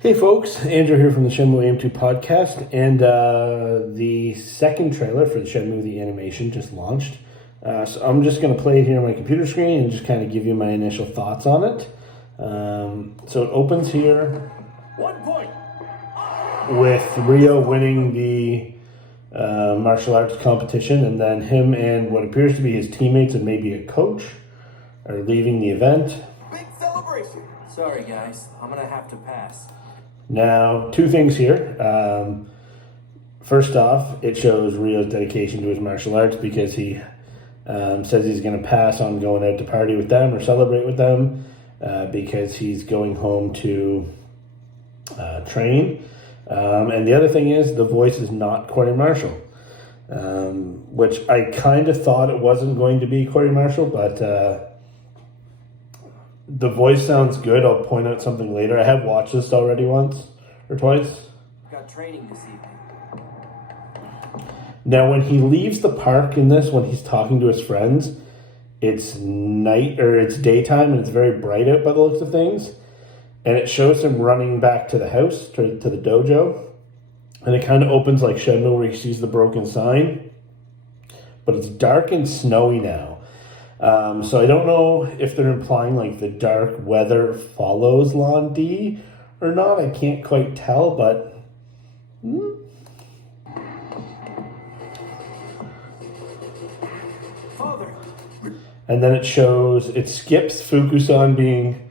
Hey folks, Andrew here from the Shenmue AM2 podcast, and the second trailer for the Shenmue the animation just launched. So I'm just going to play it here on my computer screen and just kind of give you my initial thoughts on it. So it opens here 1 point with Ryo winning the martial arts competition, and then him and what appears to be his teammates and maybe a coach are leaving the event. Big celebration. Sorry guys, I'm gonna have to pass. Now, two things here. First off, it shows Ryo's dedication to his martial arts because he says he's going to pass on going out to party with them or celebrate with them because he's going home to train. And the other thing is the voice is not Corey Marshall, which I kind of thought it wasn't going to be Corey Marshall, but the voice sounds good. I'll point out something later. I have watched this already once or twice. Got training this evening. Now, when he leaves the park in this, when he's talking to his friends, it's night or it's daytime and it's very bright out by the looks of things. And it shows him running back to the house, to the dojo. And it kind of opens like Shenmue where he sees the broken sign. But it's dark and snowy now. So I don't know if they're implying like the dark weather follows Lan Di or not. I can't quite tell, but Father. And then it skips Fukusan being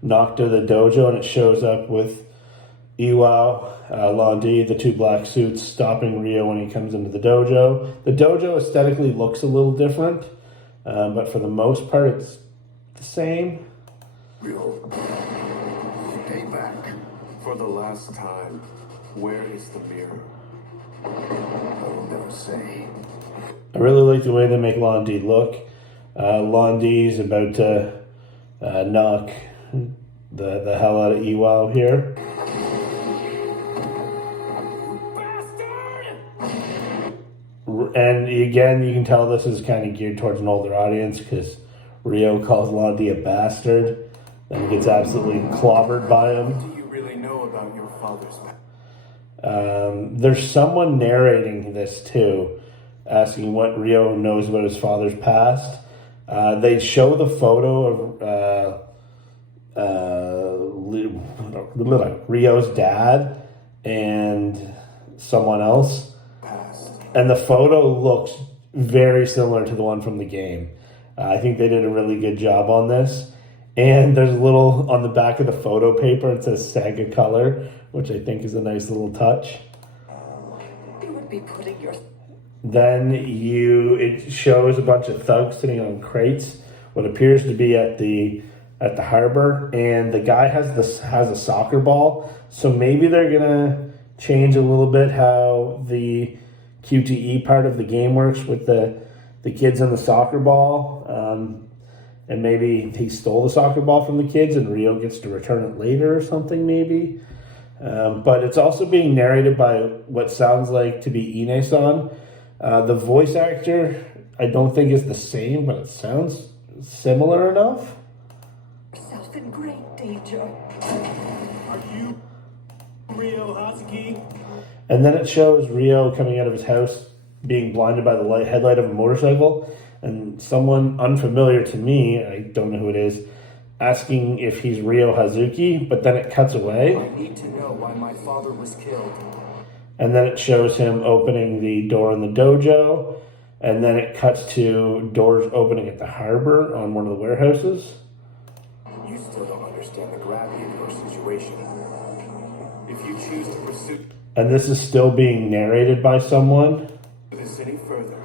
knocked out of the dojo, and it shows up with Iwao, Lan Di, the two black suits, stopping Ryo when he comes into the dojo. The dojo aesthetically looks a little different. But for the most part, it's the same. Ryo, stay back. For the last time, where is the mirror? I will never say. I really like the way they make Lan Di look. Lan Di's about to knock the hell out of Iwao here. And again, you can tell this is kind of geared towards an older audience because Ryo calls Lan Di a bastard. Then he gets absolutely clobbered by him. What do you really know about your father's past? There's someone narrating this too, asking what Ryo knows about his father's past. They show the photo of Ryo's dad and someone else. And the photo looks very similar to the one from the game. I think they did a really good job on this. And there's a little, on the back of the photo paper, it says Sega Color, which I think is a nice little touch. You would be putting your... Then it shows a bunch of thugs sitting on crates, what appears to be at the harbor. And the guy has a soccer ball. So maybe they're going to change a little bit how the QTE part of the game works with the kids and the soccer ball, and maybe he stole the soccer ball from the kids and Ryo gets to return it later or something maybe. But it's also being narrated by what sounds like to be Ine-san. The voice actor I don't think is the same, but it sounds similar enough. Yourself in great danger. Are you Ryo Hazuki? And then it shows Ryo coming out of his house being blinded by the headlight of a motorcycle, and someone unfamiliar to me, I don't know who it is, asking if he's Ryo Hazuki, but then it cuts away. I need to know why my father was killed. And then it shows him opening the door in the dojo, and then it cuts to doors opening at the harbor on one of the warehouses. You still don't understand the gravity of your situation. If you choose to pursue And this is still being narrated by someone. this any further,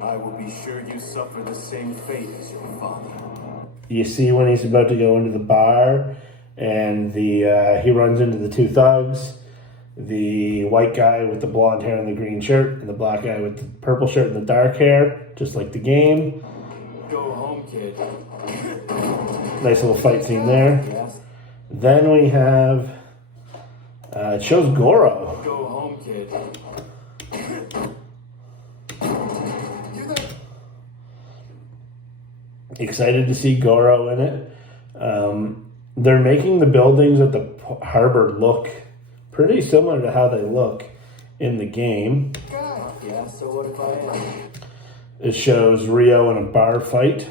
I will be sure you suffer the same fate as your father. You see when he's about to go into the bar, and he runs into the two thugs, the white guy with the blonde hair and the green shirt, and the black guy with the purple shirt and the dark hair, just like the game. Go home, kid. Nice little fight scene there. Yes. Then we have, it shows Goro. Go home, kid. Excited to see Goro in it. they're making the buildings at the harbor look pretty similar to how they look in the game. Yeah, so what if I am? It shows Rio in a bar fight.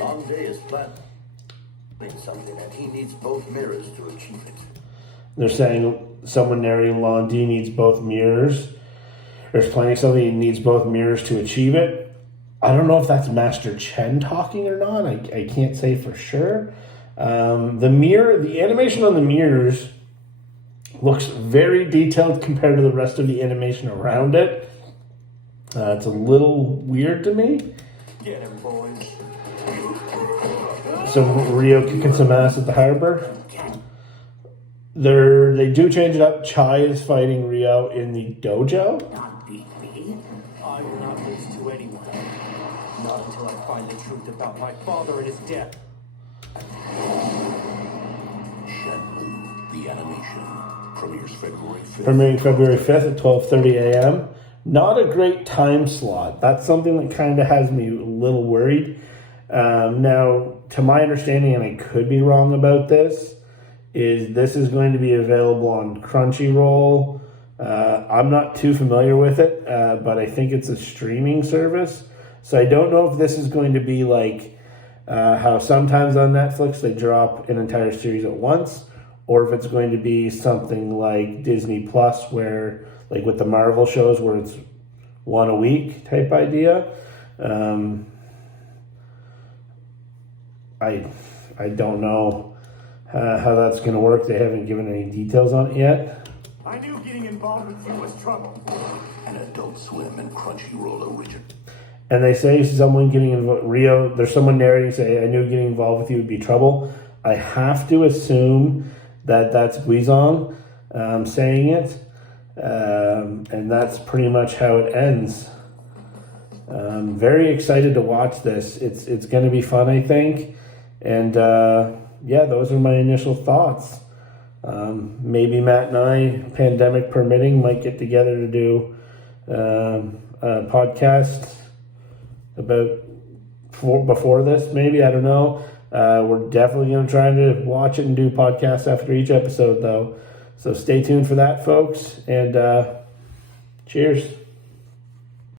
Long day is planning something, and he needs both mirrors to achieve it. They're saying someone narrating Londi needs both mirrors. There's planning something he needs both mirrors to achieve it. I don't know if that's Master Chen talking or not. I can't say for sure. The animation on the mirrors looks very detailed compared to the rest of the animation around it. It's a little weird to me. Get him, boys. So Rio kicking some ass at the harbor. They do change it up. Chai is fighting Rio in the dojo. Not beat me. I will not lose to anyone. Not until I find the truth about my father and his death. Shenmue, the animation, premieres February 5th. Premiering February 5th at 12:30 a.m. Not a great time slot. That's something that kind of has me a little worried. Now, to my understanding, and I could be wrong about this, this is going to be available on Crunchyroll. I'm not too familiar with it, but I think it's a streaming service. So I don't know if this is going to be like how sometimes on Netflix they drop an entire series at once, or if it's going to be something like Disney Plus, where like with the Marvel shows where it's one a week type idea. I don't know how that's going to work. They haven't given any details on it yet. I knew getting involved with you was trouble. An Adult Swim and Crunchyroll original. And they say someone getting involved, Rio, there's someone narrating say, I knew getting involved with you would be trouble. I have to assume that that's Guizong saying it. And that's pretty much how it ends. Very excited to watch this. It's going to be fun, I think. And yeah, those are my initial thoughts. Maybe Matt and I, pandemic permitting, might get together to do a podcast before this. Maybe, I don't know. We're definitely going to try to watch it and do podcasts after each episode, though. So stay tuned for that, folks. And cheers.